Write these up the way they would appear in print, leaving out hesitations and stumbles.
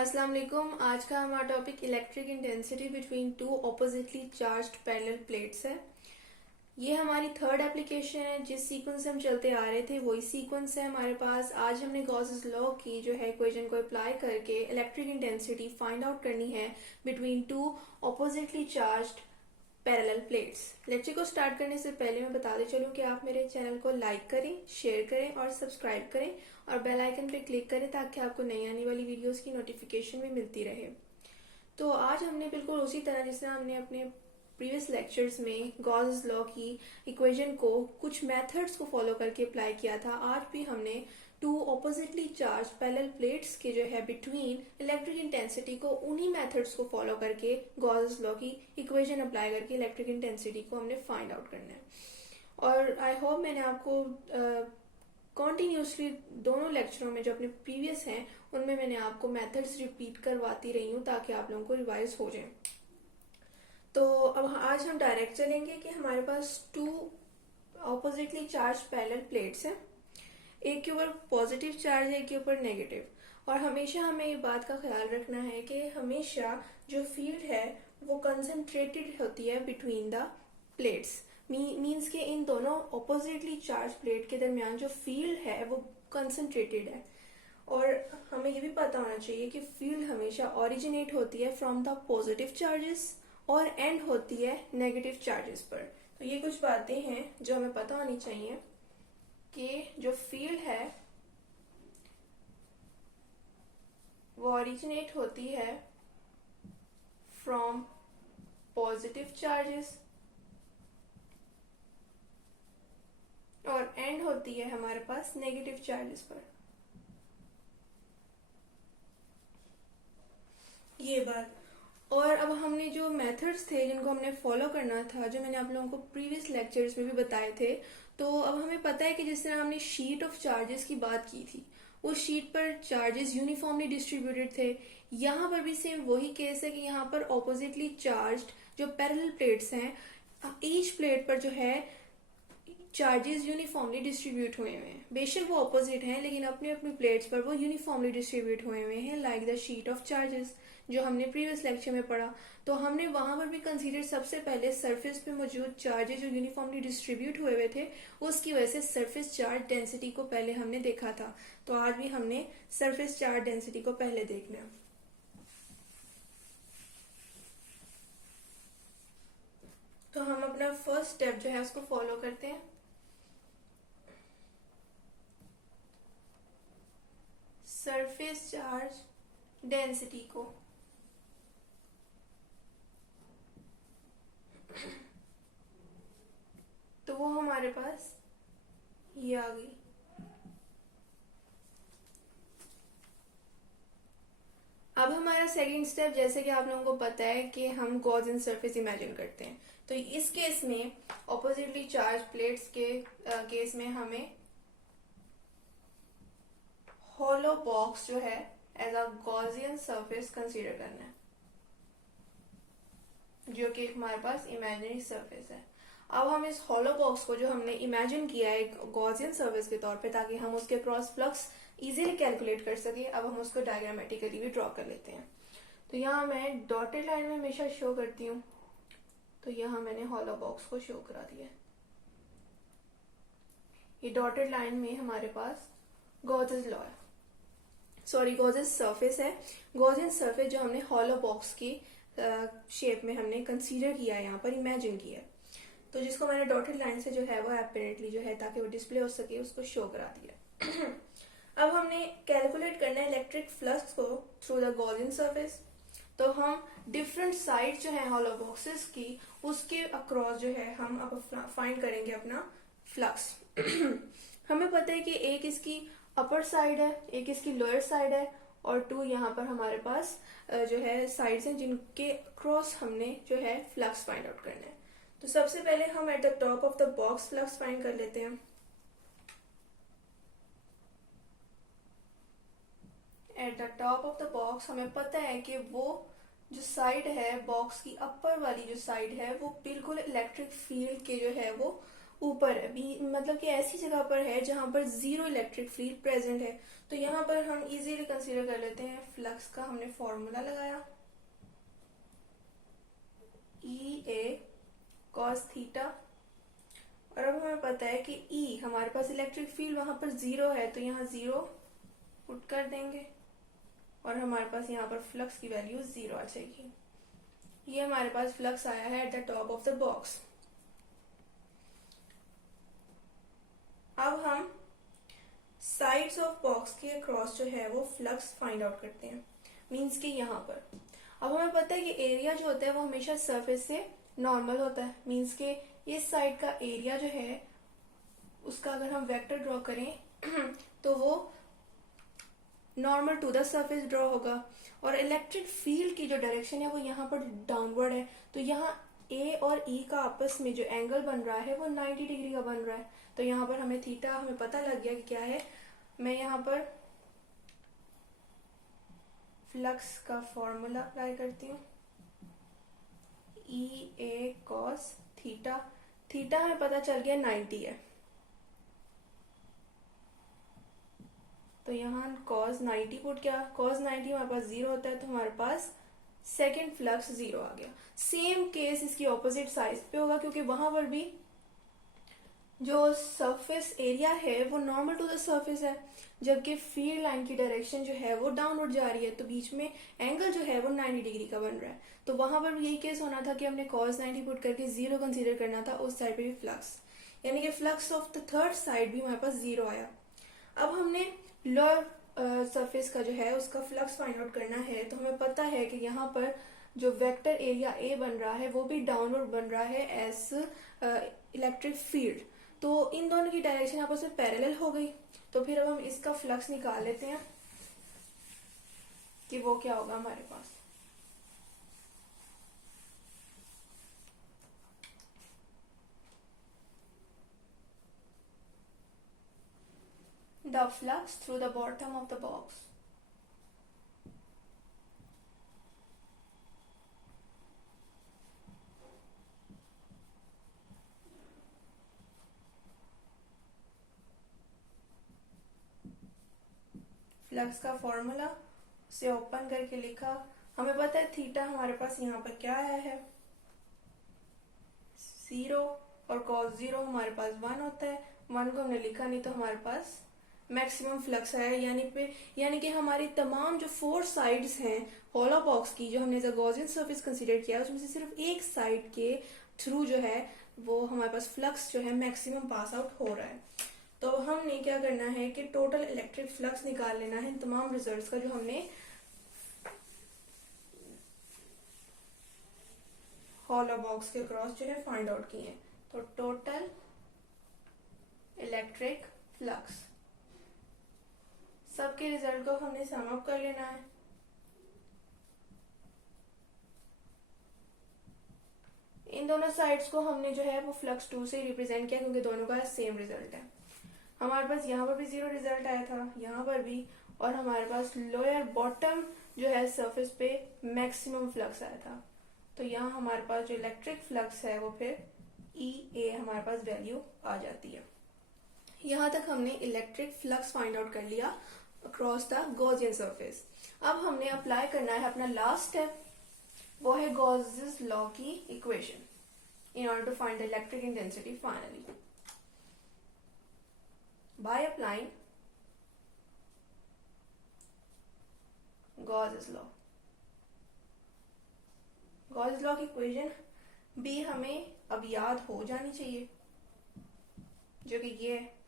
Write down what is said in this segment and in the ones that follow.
अस्सलाम वालेकुम। आज का हमारा topic electric intensity between two oppositely charged parallel plates है। ये हमारी थर्ड एप्लीकेशन है। जिस सीक्वेंस से हम चलते आ रहे थे वही सीक्वेंस है हमारे पास। आज हमने गॉसेस लॉ की जो है इक्वेशन को अप्लाई करके इलेक्ट्रिक इंटेंसिटी फाइंड आउट करनी है between two oppositely charged parallel plates. Lecture को स्टार्ट करने से पहले मैं बताते चलूं कि आप मेरे चैनल को लाइक करें, शेयर करें और सब्सक्राइब करें और बेल आइकन पे क्लिक करें ताकि आपको नई आने वाली वीडियोस की नोटिफिकेशन भी मिलती रहे। तो आज हमने बिल्कुल उसी तरह जिसने हमने अपने प्रीवियस लेक्चर्स में गॉस लॉ की इक्वेशन को कुछ मेथड्स को फॉलो करके अप्लाई किया था, आज भी हमने two oppositely charge parallel plates के जो है बिटवीन इलेक्ट्रिक इंटेंसिटी को उन्हीं मेथड्स को फॉलो करके गॉस लॉ की इक्वेशन अप्लाई करके इलेक्ट्रिक इंटेंसिटी को हमने फाइंड आउट करना है। और आई होप मैंने आपको कॉन्टिन्यूसली दोनों लेक्चरों में जो अपने प्रीवियस हैं उनमें मैंने आपको मेथड्स रिपीट करवाती रही हूँ ताकि आप लोगों को रिवाइज हो जाए। तो अब आज हम डायरेक्ट चलेंगे कि हमारे पास two oppositely charge parallel plates हैं। एक के ऊपर पॉजिटिव चार्ज है, एक के ऊपर नेगेटिव। और हमेशा हमें ये बात का ख्याल रखना है कि हमेशा जो फील्ड है वो कंसंट्रेटेड होती है बिटवीन द प्लेट्स। मीन्स के इन दोनों ऑपोजिटली चार्ज प्लेट के दरमियान जो फील्ड है वो कंसंट्रेटेड है। और हमें ये भी पता होना चाहिए कि फील्ड हमेशा ओरिजिनेट होती है फ्रॉम द पॉजिटिव चार्जेस और एंड होती है नेगेटिव चार्जेस पर। तो ये कुछ बातें हैं जो हमें पता होनी चाहिए कि जो फील्ड है वो ओरिजिनेट होती है फ्रॉम पॉजिटिव चार्जेस और एंड होती है हमारे पास नेगेटिव चार्जेस पर। ये बात। और अब हमने जो मेथड्स थे जिनको हमने फॉलो करना था, जो मैंने आप लोगों को प्रीवियस लेक्चर्स में भी बताए थे, तो अब हमें पता है कि जिस तरह हमने शीट ऑफ चार्जेस की बात की थी उस शीट पर चार्जेस यूनिफॉर्मली डिस्ट्रीब्यूटेड थे। यहाँ पर भी सेम वही केस है कि यहाँ पर ऑपोजिटली चार्ज्ड जो पैरेलल प्लेट्स हैं, ईच प्लेट पर जो है चार्जेस यूनिफॉर्मली डिस्ट्रीब्यूट हुए हुए हैं। बेशक वो ऑपोजिट हैं लेकिन अपनी अपनी प्लेट्स पर वो यूनिफॉर्मली डिस्ट्रीब्यूट हुए हुए हैं, like the sheet of charges जो हमने प्रीवियस लेक्चर में पढ़ा। तो हमने वहां पर भी कंसीडर सबसे पहले सरफेस पे मौजूद चार्जेस जो यूनिफॉर्मली डिस्ट्रीब्यूट हुए हुए थे उसकी वजह से सरफेस चार्ज डेंसिटी को पहले हमने देखा था। तो आज भी हमने सरफेस चार्ज डेंसिटी को पहले देखना है। तो हम अपना फर्स्ट स्टेप जो है उसको फॉलो करते हैं। सरफेस चार्ज डेंसिटी को तो वो हमारे पास ये आ गई। अब हमारा सेकंड स्टेप, जैसे कि आप लोगों को पता है कि हम गॉसियन सरफेस इमेजिन करते हैं, तो इस केस में ऑपोजिटली चार्ज प्लेट्स के केस में हमें होलो बॉक्स जो है as a Gaussian surface consider करना है, जो कि हमारे पास इमेजिनरी सरफेस है। अब हम इस होलो बॉक्स को जो हमने इमेजिन किया है गॉसियन सरफेस के तौर पे ताकि हम उसके क्रॉस फ्लक्स इजीली कैलकुलेट कर सके, अब हम उसको डायग्रामेटिकली भी ड्रॉ कर लेते हैं। तो यहाँ मैं डॉटेड लाइन में हमेशा शो करती हूँ। तो यहाँ मैंने होलो बॉक्स को शो करा दिया। ये डॉटेड लाइन में हमारे पास गॉसेस लॉ है, सॉरी गॉसेस सरफेस है। गॉसियन सरफेस जो हमने होलो बॉक्स की शेप में हमने कंसीडर किया है, यहाँ पर इमेजिन किया है। तो जिसको मैंने डॉटेड लाइन से जो है वो एपरेंटली जो है ताकि वो डिस्प्ले हो सके उसको शो करा दिया। अब हमने कैलकुलेट करना है इलेक्ट्रिक फ्लक्स को थ्रू द गॉसियन सरफेस। तो हम डिफरेंट साइड जो है होलो बॉक्सेस की उसके अक्रॉस जो है हम अब फाइंड करेंगे अपना फ्लक्स। हमें पता है कि एक इसकी अपर साइड है, एक इसकी लोअर साइड है और टू यहाँ पर हमारे पास जो है साइड्स हैं जिनके क्रॉस हमने जो है फ्लक्स फाइंड आउट करना है। तो सबसे पहले हम at the top of the box flux find कर लेते हैं। At the top of the box हमें पता है कि वो जो साइड है बॉक्स की अपर वाली जो साइड है वो बिल्कुल इलेक्ट्रिक फील्ड के जो है वो ऊपर है मतलब कि ऐसी जगह पर है जहां पर जीरो इलेक्ट्रिक फील्ड प्रेजेंट है। तो यहाँ पर हम इजीली कंसीडर कर लेते हैं फ्लक्स का। हमने फॉर्मूला लगाया ई ए कॉस थीटा, और अब हमें पता है कि ई हमारे पास इलेक्ट्रिक फील्ड वहां पर जीरो है, तो यहाँ जीरो पुट कर देंगे और हमारे पास यहाँ पर फ्लक्स की वैल्यू जीरो आ जाएगी। ये हमारे पास फ्लक्स आया है at the top of the box. अब हम साइड्स ऑफ बॉक्स के अक्रॉस जो है वो फ्लक्स फाइंड आउट करते हैं, मींस कि यहाँ पर अब हमें पता है कि एरिया जो होता है वो हमेशा सरफेस से नॉर्मल होता है, मींस कि इस साइड का एरिया जो है उसका अगर हम वेक्टर ड्रॉ करें तो वो normal to the surface draw होगा, और इलेक्ट्रिक फील्ड की जो डायरेक्शन है वो यहाँ पर डाउनवर्ड है। तो यहाँ ए और ई का आपस में जो एंगल बन रहा है वो 90 डिग्री का बन रहा है। तो यहाँ पर हमें थीटा हमें पता लग गया कि क्या है। मैं यहाँ पर फ्लक्स का फॉर्मूला अप्लाई करती हूँ, ई ए कॉस थीटा। थीटा हमें पता चल गया 90 है, तो यहाँ cos 90 पुट किया। cos 90 हमारे पास जीरो होता है, तो हमारे पास सेकेंड फ्लक्स जीरो आ गया। सेम केस इसकी ऑपोजिट साइड पे होगा, क्योंकि वहां पर भी जो सरफेस एरिया है वो नॉर्मल टू द सरफेस है, जबकि फील्ड लाइन की डायरेक्शन जो है वो डाउनवर्ड जा रही है, तो बीच में एंगल जो है वो 90 डिग्री का बन रहा है। तो वहां पर भी यही केस होना था कि हमने cos 90 पुट करके जीरो कंसीडर करना था, उस साइड पे भी फ्लक्स, यानी कि flux of the third side भी हमारे पास जीरो आया। अब हमने लोअर सरफेस का जो है उसका फ्लक्स फाइंड आउट करना है, तो हमें पता है कि यहाँ पर जो वेक्टर एरिया ए बन रहा है वो भी डाउनवर्ड बन रहा है एज इलेक्ट्रिक फील्ड। तो इन दोनों की डायरेक्शन आपस में पैरेलल हो गई। तो फिर अब हम इसका फ्लक्स निकाल लेते हैं कि वो क्या होगा हमारे पास। The flux through the bottom of the box. Flux का फॉर्मूला से ओपन करके लिखा। हमें पता है थीटा हमारे पास यहाँ पर क्या आया है, जीरो, और cos जीरो हमारे पास 1 होता है। 1 को हमने लिखा नहीं, तो हमारे पास मैक्सिमम फ्लक्स है, यानी कि हमारी तमाम जो 4 साइड्स हैं होलो बॉक्स की, जो हमने गॉसियन सरफेस कंसीडर किया, उसमें से सिर्फ एक साइड के थ्रू जो है वो हमारे पास फ्लक्स जो है मैक्सिमम पास आउट हो रहा है। तो हमने क्या करना है कि टोटल इलेक्ट्रिक फ्लक्स निकाल लेना है इन तमाम रिजल्ट्स का जो हमने होलो बॉक्स के क्रॉस जो है फाइंड आउट किए हैं। तो टोटल इलेक्ट्रिक फ्लक्स सबके रिजल्ट को हमने सम अप कर लेना है। इन दोनों साइड्स को हमने जो है वो फ्लक्स 2 से रिप्रेजेंट किया, क्योंकि दोनों का सेम रिजल्ट है। हमारे पास यहाँ पर भी जीरो रिजल्ट आया था, यहाँ पर भी, और हमारे पास लोअर बॉटम जो है सरफेस पे मैक्सिमम फ्लक्स आया था। तो यहाँ हमारे पास जो इलेक्ट्रिक फ्लक्स है वो फिर ई ए हमारे पास वैल्यू आ जाती है। यहाँ तक हमने इलेक्ट्रिक फ्लक्स फाइंड आउट कर लिया अक्रॉस द गॉसियन सरफेस। अब हमने अप्लाई करना है अपना लास्ट स्टेप, वो है गॉसेस लॉ की equation in order to find the electric intensity finally by applying Gauss's law. Gauss's law की इक्वेशन भी हमें अब याद हो जानी चाहिए, जो कि ये है।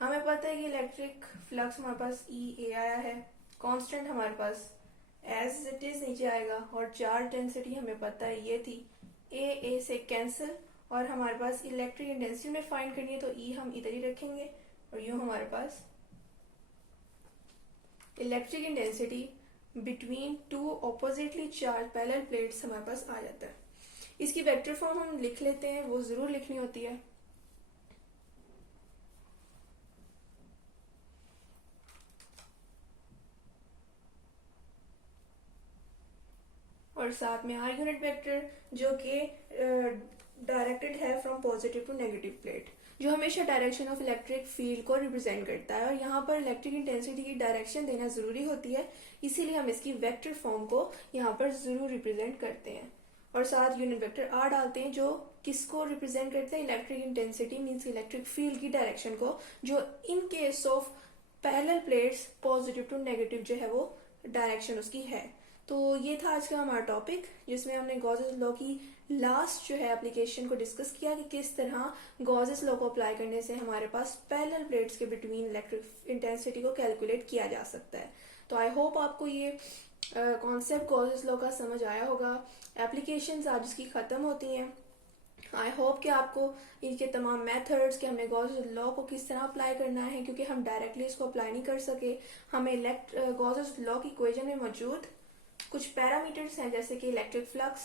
हमें पता है कि इलेक्ट्रिक फ्लक्स हमारे पास ई ए आया है, कांस्टेंट हमारे पास एज इट इज नीचे आएगा, और चार्ज डेंसिटी हमें पता है ये थी, ए से कैंसिल, और हमारे पास इलेक्ट्रिक इंटेंसिटी में फाइंड करनी है तो ई हम इधर ही रखेंगे, और यूं हमारे पास electric intensity between two oppositely charge parallel plates हमारे पास आ जाता है। इसकी वेक्टर फॉर्म हम लिख लेते हैं, वो जरूर लिखनी होती है। और साथ में आर यूनिट वेक्टर, जो कि डायरेक्टेड है from positive to negative plate, जो हमेशा डायरेक्शन ऑफ इलेक्ट्रिक फील्ड को रिप्रेजेंट करता है। और यहाँ पर इलेक्ट्रिक इंटेंसिटी की डायरेक्शन देना जरूरी होती है, इसीलिए हम इसकी वेक्टर फॉर्म को यहाँ पर जरूर रिप्रेजेंट करते हैं और साथ यूनिट वेक्टर आर डालते हैं, जो किसको रिप्रेजेंट करते हैं, electric intensity means electric field की डायरेक्शन को, जो in case of parallel plates positive to negative जो है वो डायरेक्शन उसकी है। तो ये था आज का हमारा टॉपिक, जिसमें हमने गॉसेस लॉ की लास्ट जो है एप्लीकेशन को डिस्कस किया कि किस तरह गॉसेस लॉ को अप्लाई करने से हमारे पास पैरेलल प्लेट्स के बिटवीन इलेक्ट्रिक इंटेंसिटी को कैलकुलेट किया जा सकता है। तो आई होप आपको ये कॉन्सेप्ट गॉसेस लॉ का समझ आया होगा। एप्लीकेशंस आज इसकी खत्म होती हैं। आई होप कि आपको इनके तमाम मेथड्स कि हमने गॉसेस लॉ को किस तरह अप्लाई करना है, क्योंकि हम डायरेक्टली इसको अप्लाई नहीं कर सके। हमें गॉसेस लॉ की इक्वेशन में मौजूद कुछ पैरामीटर्स हैं, जैसे कि electric flux,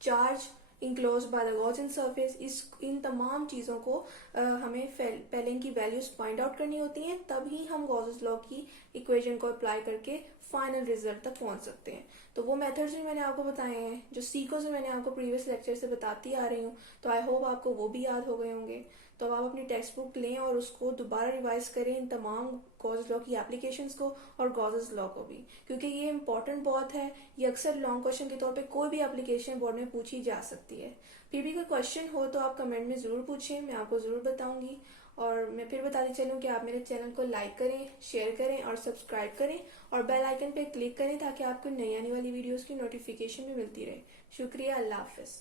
charge enclose by the Gaussian surface, इन तमाम चीजों को हमें पहले इनकी वैल्यूज फाइंड आउट करनी होती हैं, तभी हम गॉसेस लॉ की इक्वेशन को अप्लाई करके फाइनल रिजल्ट तक पहुंच सकते हैं। तो वो मेथड्स भी मैंने आपको बताए हैं, जो सीक्वेंस में मैंने आपको प्रीवियस लेक्चर से बताती आ रही हूँ। तो आई होप आपको वो भी याद हो गए होंगे। तो अब आप अपनी टेक्स्ट बुक लें और उसको दोबारा रिवाइज करें, इन तमाम गॉसेस लॉ की एप्लीकेशंस को और गॉसेस लॉ को भी, क्योंकि ये इंपॉर्टेंट बहुत है। ये अक्सर लॉन्ग क्वेश्चन के तौर पे कोई भी एप्लीकेशन बोर्ड में पूछी जा सकती है। फिर भी कोई क्वेश्चन हो तो आप कमेंट में जरूर पूछें, मैं आपको जरूर बताऊंगी। और मैं फिर बताती चलूं कि आप मेरे चैनल को लाइक करें, शेयर करें और सब्सक्राइब करें और बेल आइकन पे क्लिक करें, ताकि आपको नई आने वाली वीडियोस की नोटिफिकेशन भी मिलती रहे। शुक्रिया, अल्लाह हाफिज।